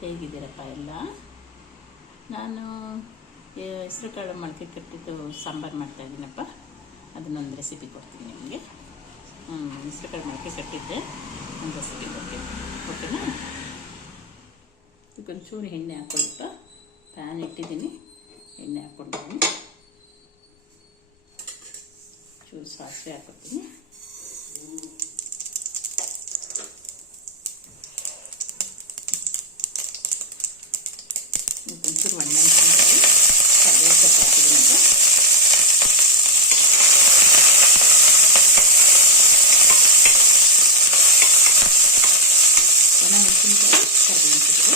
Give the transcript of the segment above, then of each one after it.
ಹೇಗಿದ್ದೀರಪ್ಪ ಎಲ್ಲ? ನಾನು ಹೆಸ್ರು ಕಾಳು ಮೊಳಕೆ ಕಟ್ಟಿದ್ದು ಸಾಂಬಾರು ಮಾಡ್ತಾಯಿದ್ದೀನಪ್ಪ ಅದನ್ನೊಂದು ರೆಸಿಪಿ ಕೊಡ್ತೀನಿ ನಿಮಗೆ. ಹೆಸರು ಕಾಳು ಮೊಳಕೆ ಕಟ್ಟಿದ್ದೆ. ಒಂದು ರೆಸಿಪಿ ಕೊಡ್ತೀನಿ. ಓಕೆನಾ ಇದಕ್ಕೊಂಚೂರು ಎಣ್ಣೆ ಹಾಕೊಳ್ಳಪ್ಪ ಪ್ಯಾನ್ ಇಟ್ಟಿದ್ದೀನಿ. ಎಣ್ಣೆ ಹಾಕ್ಕೊಂಡಿದ್ದೀನಿ ಚೂರು ಸಾಸಿವೆ ಹಾಕ್ಕೊತೀನಿ ಒಂಚೂರು ಒಣಮೆಣಸಿನ್ಕಾಯಿ ಕಡಲೆ ಸೊಪ್ಪು ಹಾಕಿದ್ದೀನಪ್ಪ ಒಣ ಮೆಣಸಿನ್ಕಾಯಿ ಕರಿಬೇವಿನ ಸೊಪ್ಪು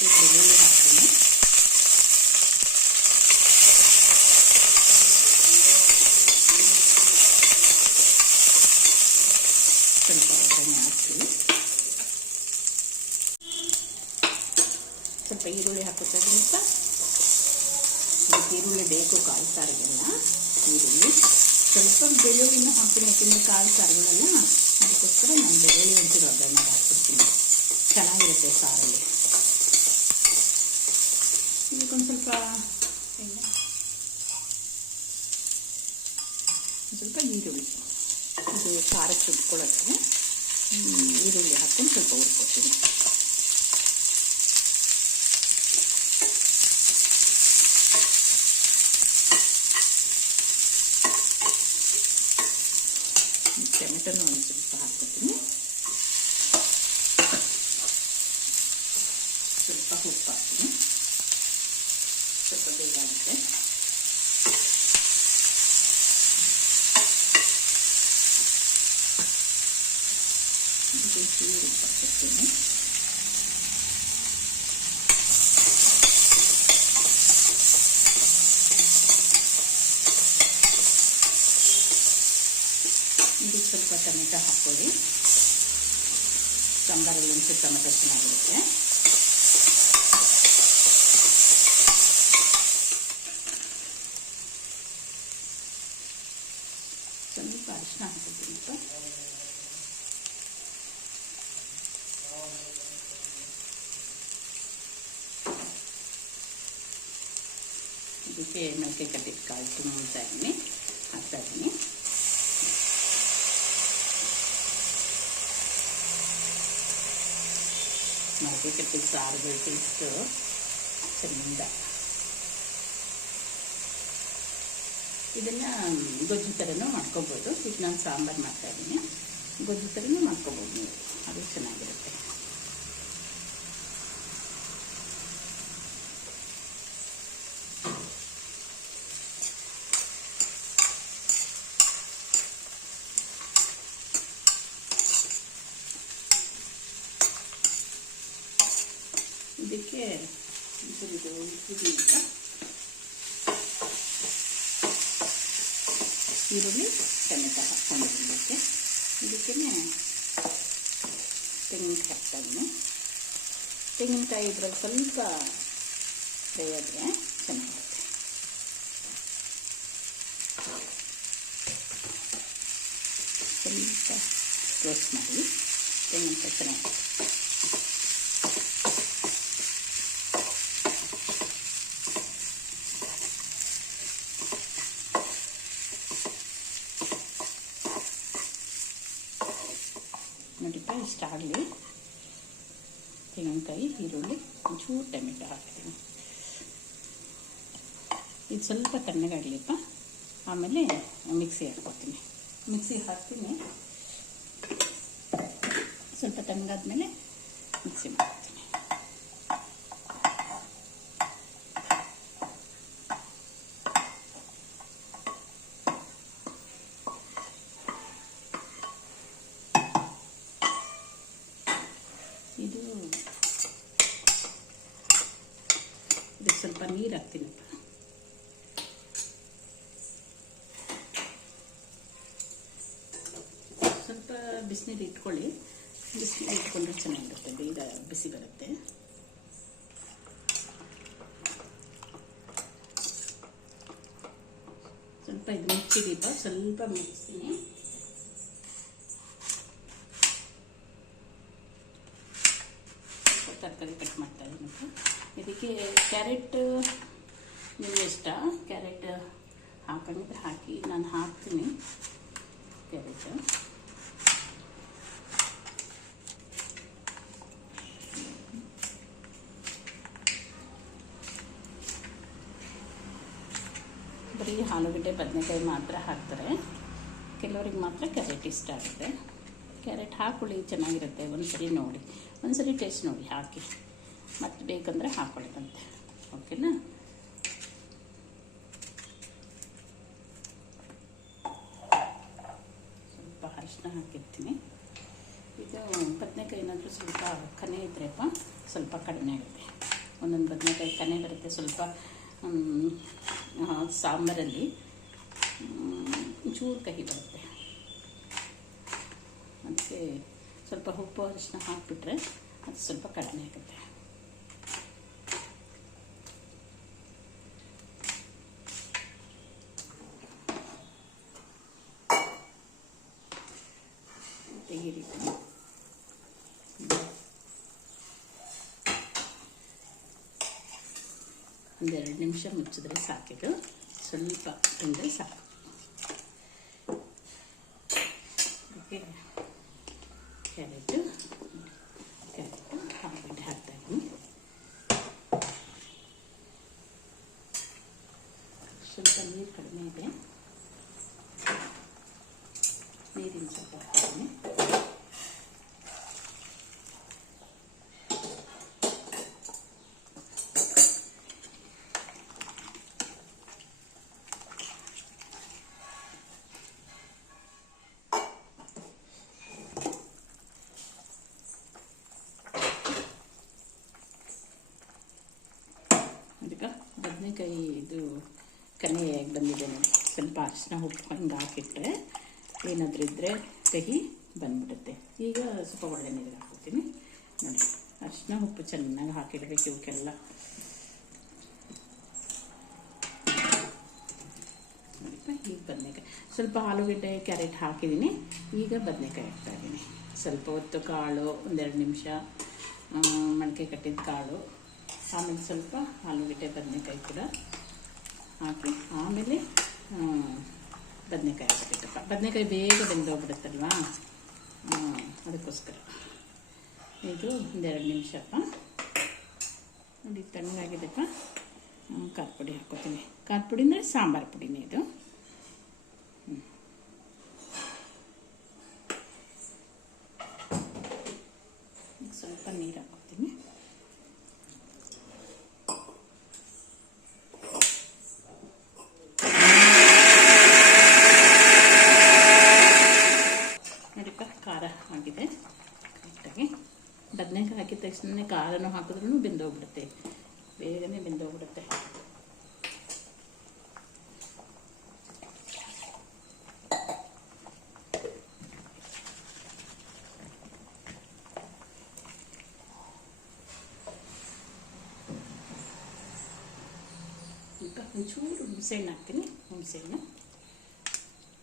ಈಗ ಬೆಳ್ಳುಳ್ಳಿ ಹಾಕ್ತೀನಿ ಸ್ವಲ್ಪ ಒಗ್ಗರಣೆ ಹಾಕ್ತೀನಿ ಸ್ವಲ್ಪ ಈರುಳ್ಳಿ ಹಾಕೋದ್ರಿಂದ ಇದಕ್ಕೆ ಈರುಳ್ಳಿ ಬೇಕು, ಕಾಳು ಸಾರಿಗೆಲ್ಲ. ಈರುಳ್ಳಿ. ಸ್ವಲ್ಪ ಬೆಳ್ಳುಳ್ಳಿನ ಹಾಕ್ತೀನಿ, ಯಾಕೆಂದರೆ ಕಾಳು ಸಾರುಗಳೆಲ್ಲ ಅದಕ್ಕೋಸ್ಕರ ನಾನು ಬೆಳ್ಳುಳ್ಳಿ ಒಂಚೂರು ಒಗ್ಗರಣೆ ಹಾಕ್ಬಿಡ್ತೀನಿ. ಚೆನ್ನಾಗಿರುತ್ತೆ ಸಾರಲ್ಲಿ. ಇದಕ್ಕೊಂದು ಸ್ವಲ್ಪ ಸ್ವಲ್ಪ ಈರುಳ್ಳಿ. ಸುಟ್ಕೊಳ್ಳೋಕ್ಕೆ ಈರುಳ್ಳಿ ಹಾಕ್ಕೊಂಡು ಸ್ವಲ್ಪ ಹುರ್ಕೊತೀನಿ ಟೊಮೆಟೊನ ಒಂದು ಸ್ವಲ್ಪ ಹಾಕ್ಕೊತೀನಿ ಸ್ವಲ್ಪ ಉಪ್ಪು ಹಾಕ್ತೀನಿ ಸ್ವಲ್ಪ ಬೇಗ ಆಗುತ್ತೆ ಹಾಕ್ತೀನಿ ಸ್ವಲ್ಪ ಟೊಮೆಟೊ ಹಾಕ್ಕೊಳ್ಳಿ. ಸಾಂಬಾರಲ್ಲಿ ಒಂಚೂರು ಟೊಮೆಟೊ ಚೆನ್ನಾಗಿರುತ್ತೆ. ಸ್ವಲ್ಪ ಅರಿಶಿನ ಹಾಕ್ಕೊತೀನಿ ಇದಕ್ಕೆ ಮೊಳಕೆ ಕಟ್ಟಿದ ಕಾಳು ತುಂಬ್ತಾ ಇದ್ದೀನಿ. ಹಾಕ್ತಾ ಇದ್ದೀನಿ. ಮೊಳಕೆ ಕಟ್ಟಿದ ಸಾರು ಬೆಳೆದಷ್ಟು ಚೆನ್ನಿಂದ ಇದನ್ನು ಗೊಜ್ಜು ಥರನೂ ಮಾಡ್ಕೋಬೋದು. ಈಗ ನಾನು ಸಾಂಬಾರು ಮಾಡ್ತಾಯಿದ್ದೀನಿ ಗೊಜ್ಜು ಥರನೂ ಮಾಡ್ಕೋಬೋದು ನೀವು. ಅದು ಚೆನ್ನಾಗಿರುತ್ತೆ. ಇದಕ್ಕೆ ಇದು ಈರುಳ್ಳಿ, ಟೊಮೆಟೊ ಹಾಕ್ಕೊಂಡಿದ್ದಕ್ಕೆ ಇದಕ್ಕೆ ತೆಂಗಿನಕಾಯಿ ಹಾಕ್ತಾಯಿದ್ದೀನಿ ತೆಂಗಿನಕಾಯಿ ಇದ್ರಲ್ಲಿ ಸ್ವಲ್ಪ ಫ್ರೈ ಆದರೆ ಚೆನ್ನಾಗಿರುತ್ತೆ. ಸ್ವಲ್ಪ ರೋಸ್ಟ್ ಮಾಡಿ ತೆಂಗಿನಕಾಯಿ ಚೆನ್ನಾಗಿರುತ್ತೆ ನೋಡಿಪ್ಪ ಇಷ್ಟ ಆಗಲಿ ತೆಂಗಿನಕಾಯಿ ಈರುಳ್ಳಿ ಒಂಚೂರು ಟೊಮೆಟೊ ಹಾಕ್ತೀನಿ. ಇದು ಸ್ವಲ್ಪ ತಣ್ಣಗಾಗಲಿಪ್ಪ. ಆಮೇಲೆ ಮಿಕ್ಸಿ ಹಾಕ್ಕೊತೀನಿ ಮಿಕ್ಸಿ ಹಾಕ್ತೀನಿ. ಸ್ವಲ್ಪ ತಣ್ಣಗಾದ್ಮೇಲೆ ಮಿಕ್ಸಿ ಮಾಡ್ತೀನಿ ಇದು ಇದಕ್ಕೆ ಸ್ವಲ್ಪ ನೀರು ಹಾಕ್ತೀನಪ್ಪ ಸ್ವಲ್ಪ ಬಿಸಿನೀರು ಇಟ್ಕೊಳ್ಳಿ. ಬಿಸಿನೀರು ಇಟ್ಕೊಂಡ್ರೆ ಚೆನ್ನಾಗಿರುತ್ತೆ, ಬೇಗ ಬಿಸಿ ಬರುತ್ತೆ. ಸ್ವಲ್ಪ ಇದು ಮುಚ್ಚಿದೀಪ ಸ್ವಲ್ಪ ಮುಚ್ಚಿಸ್ತೀನಿ ತರಕಾರಿ ಕಟ್ ಮಾಡ್ತಾ ಇದ್ದೀನಿ ಇದಕ್ಕೆ ಕ್ಯಾರೆಟ್ ನಿಮ್ಮ ಇಷ್ಟ? ಕ್ಯಾರೆಟ್ ಹಾಕೊಂಡಿದ್ರೆ ಹಾಕಿ, ನಾನು ಹಾಕ್ತೀನಿ. ಕ್ಯಾರೆಟ್. ಬರೀ ಆಲೂಗಡ್ಡೆ, ಬದನೆಕಾಯಿ ಮಾತ್ರ ಹಾಕ್ತಾರೆ. ಕೆಲವರಿಗೆ ಮಾತ್ರ ಕ್ಯಾರೆಟ್ ಇಷ್ಟ ಆಗುತ್ತೆ. ಕ್ಯಾರೆಟ್ ಹಾಕೊಳ್ಳಿ, ಚೆನ್ನಾಗಿರುತ್ತೆ. ಒಂದ್ಸರಿ ನೋಡಿ. ಒಂದ್ಸರಿ ಟೇಸ್ಟ್ ನೋಡಿ, ಹಾಕಿ. ಮತ್ತೆ ಬೇಕಂದ್ರೆ ಹಾಕೊಳ್ಳಿದಂತೆ ಓಕೆನಾ? ಸ್ವಲ್ಪ ಅರಿಶಿನ ಹಾಕಿರ್ತೀನಿ. ಇದು ಬದನೆಕಾಯಿ ಏನಾದರೂ ಸ್ವಲ್ಪ ಕನೆ ಇದ್ರೆಪ್ಪ ಸ್ವಲ್ಪ ಕಡಿಮೆ ಆಗುತ್ತೆ. ಒಂದೊಂದು ಬದನೆಕಾಯಿ ಕನೆ ಬರುತ್ತೆ ಸ್ವಲ್ಪ ಸಾಂಬಾರಲ್ಲಿ ಚೂರು ಕಹಿ ಬರುತ್ತೆ. ಅದಕ್ಕೆ ಸ್ವಲ್ಪ ಉಪ್ಪು ಅರಿಶಿನ ಹಾಕಿಬಿಟ್ರೆ ಅದು ಸ್ವಲ್ಪ ಕಡಿಮೆ ಆಗುತ್ತೆ ಮತ್ತೆ ಈ ರೀತಿ ಒಂದೆರಡು ನಿಮಿಷ ಮುಚ್ಚಿದ್ರೆ ಸಾಕಿದು ಸ್ವಲ್ಪ ಅಂದರೆ ಸಾಕು. ಕ್ಯಾರೆಟು ಆಲೂಗಡ್ಡೆ ಹಾಕ್ತಾ ಇದ್ದೀನಿ ಸ್ವಲ್ಪ ನೀರು ಕಡಿಮೆ ಇದೆ ನೀರಿನ ಸ್ವಲ್ಪ ಹಾಕ್ತೀನಿ ಅದಕ್ಕೆ ಬದನೆಕಾಯಿ ಇದು ಕನೆಯಾಗಿ ಬಂದಿದೆ ನೋಡಿ. ಸ್ವಲ್ಪ ಅರಿಶಿನ ಉಪ್ಪು ಹಂಗೆ ಹಾಕಿಟ್ರೆ ಏನಾದರೂ ಇದ್ದರೆ ಕಹಿ ಬಂದ್ಬಿಡುತ್ತೆ. ಈಗ ಸ್ವಲ್ಪ ಒಳ್ಳೆ ನೀರಿಗೆ ಹಾಕ್ಕೊತೀನಿ ನೋಡಿ, ಅರಿಶಿನ ಉಪ್ಪು ಚೆನ್ನಾಗಿ ಹಾಕಿಡ್ಬೇಕು ಇವಕ್ಕೆಲ್ಲ ಈಗ ಬದನೆಕಾಯಿ. ಸ್ವಲ್ಪ ಆಲೂಗಡ್ಡೆ, ಕ್ಯಾರೆಟ್ ಹಾಕಿದ್ದೀನಿ. ಈಗ ಬದನೆಕಾಯಿ ಹಾಕ್ತಾ ಇದ್ದೀನಿ. ಸ್ವಲ್ಪ ಹೊತ್ತು ಕಾಳು, ಒಂದೆರಡು ನಿಮಿಷ ಮಡಿಕೆ ಕಟ್ಟಿದ ಕಾಳು ಆಮೇಲೆ ಸ್ವಲ್ಪ ಆಲೂಗಡ್ಡೆ ಬದನೆಕಾಯಿ ಕೂಡ ಹಾಕಿ, ಆಮೇಲೆ ಬದನೆಕಾಯಿ ಹಾಕಿಟ್ಟಪ್ಪ ಬದನೆಕಾಯಿ ಬೇಗ ಬೆಂದೋಗ್ಬಿಡುತ್ತಲ್ವಾ? ಅದಕ್ಕೋಸ್ಕರ. ಇದು ಒಂದೆರಡು ನಿಮಿಷಪ್ಪ ನೋಡಿ ತಣ್ಣಗಾಗಿದೆಪ್ಪ ಖಾರ ಪುಡಿ ಹಾಕ್ಕೋತೀನಿ ಖಾರ ಪುಡಿ ಅಂದರೆ ಸಾಂಬಾರು ಪುಡಿನೇ ಇದು ಹ್ಮ್. ಈಗ ಸ್ವಲ್ಪ ನೀರು ಹಾಕ್ಕೋತೀನಿ ನೋಡಿಪ್ಪ ಖಾರ ಆಗಿದೆ ಕರೆಕ್ಟಾಗಿ ಬದನೆಕಾಯಿ ಹಾಕಿದ ತಕ್ಷಣ ಖಾರನೂ ಹಾಕಿದ್ರೂ ಬೆಂದೋಗ್ಬಿಡುತ್ತೆ. ಬೇಗನೆ ಬೆಂದೋಗ್ಬಿಡುತ್ತೆ. ಈಗ ಒಂಚೂರು ಹುಣಸೆಹಣ್ಣು ಹಾಕ್ತೀನಿ. ಹುಣಸೆಹಣ್ಣು.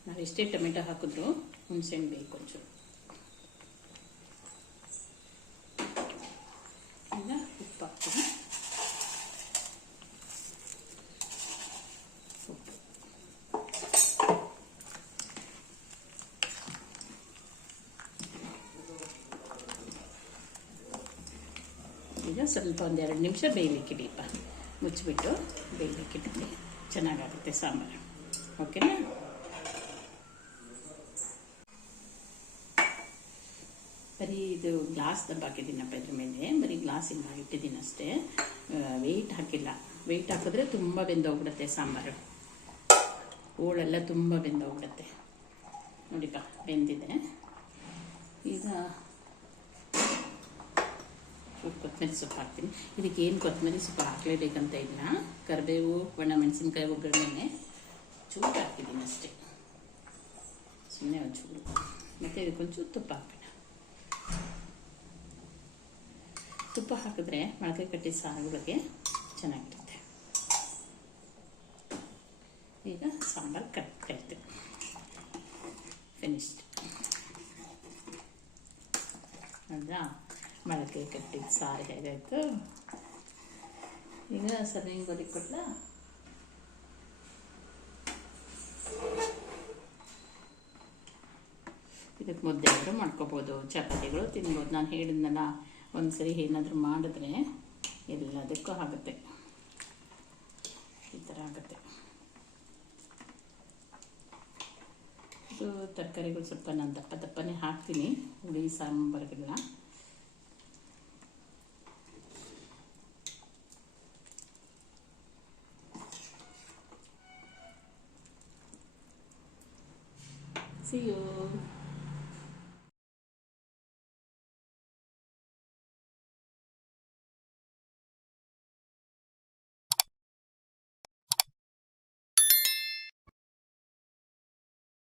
ನಾವು ಎಷ್ಟೇ ಟೊಮೆಟೊ ಹಾಕಿದ್ರು ಹುಣಸೆಹಣ್ಣು ಬೇಕು ಒಂಚೂರು ಈಗ ಉಪ್ಪು ಹಾಕ್ತೀನಿ ಉಪ್ಪು ಈಗ ಸ್ವಲ್ಪ ಒಂದೆರಡು ನಿಮಿಷ ಬೇಯಲಿಕ್ಕಿಡಿಪ್ಪ ಮುಚ್ಚಿಬಿಟ್ಟು ಬೇಯಲಿಕ್ಕಿಟ್ಟು ಚೆನ್ನಾಗಾಗುತ್ತೆ ಸಾಂಬಾರು. ಓಕೆನಾ ಬರೀ ಇದು ಗ್ಲಾಸ್ ದಬ್ಬ ಹಾಕಿದ್ದೀನಪ್ಪ ಇದ್ರ ಮೇಲೆ, ಬರೀ ಗ್ಲಾಸ್ ಹಿಂಗೆ ಇಟ್ಟಿದ್ದೀನಿ ಅಷ್ಟೇ. ವೆಯ್ಟ್ ಹಾಕಿಲ್ಲ. ವೆಯ್ಟ್ ಹಾಕಿದ್ರೆ ತುಂಬ ಬೆಂದೋಗ್ಬಿಡುತ್ತೆ ಸಾಂಬಾರು. ಹೋಳೆಲ್ಲ ತುಂಬ ಬೆಂದೋಗ್ಬಿಡುತ್ತೆ. ನೋಡಿಪ್ಪ, ಬೆಂದಿದೆ. ಈಗ ಸ್ವಲ್ಪ ಕೊತ್ತಂಬರಿ ಸೊಪ್ಪು ಹಾಕ್ತೀನಿ. ಇದಕ್ಕೆ ಏನು ಕೊತ್ತಂಬರಿ ಸೊಪ್ಪು ಹಾಕಲೇಬೇಕಂತ ಇಲ್ಲ. ಕರಿಬೇವು, ಒಣ ಮೆಣಸಿನ್ಕಾಯಿ, ಒಗ್ಗರಣೆ ಚೂರು ಹಾಕಿದ್ದೀನಿ ಅಷ್ಟೇ. ಸುಮ್ಮನೆ ಒಂಚೂರು. ಮತ್ತು ಇದಕ್ಕೊಂಚೂರು ತುಪ್ಪ ಹಾಕ್ತೀನಿ ತುಪ್ಪ ಹಾಕಿದ್ರೆ ಮೊಳಕೆ ಕಟ್ಟಿ ಸಾರುಗಳಿಗೆ ಚೆನ್ನಾಗಿರುತ್ತೆ. ಈಗ ಸಾಂಬಾರು ಕಟ್ ಮೊಳಕೆ ಕಟ್ಟಿದ ಸಾರು ಹೇಗಾಯ್ತು? ಈಗ ಸರ್ವಿಂಗ್ ಗೋಧಿ ಕೊಟ್ಲ? ಇದಕ್ಕೆ ಮುದ್ದೆ ಆದರೂ ಮಾಡ್ಕೋಬೋದು. ಚಪಾತಿಗಳು ತಿನ್ಬೋದು. ನಾನು ಹೇಳಿದ್ನಲ್ಲ, ಒಂದ್ಸರಿ ಏನಾದರೂ ಮಾಡಿದ್ರೆ ಎಲ್ಲದಕ್ಕೂ ಆಗುತ್ತೆ. ಈ ಥರ ಆಗುತ್ತೆ. ಇದು ತರಕಾರಿಗಳು ಸ್ವಲ್ಪ ನಾನು ದಪ್ಪ ದಪ್ಪನೇ ಹಾಕ್ತೀನಿ. ಹುಳಿ ಸಾಂಬಾರಿಗೆಲ್ಲ 对哦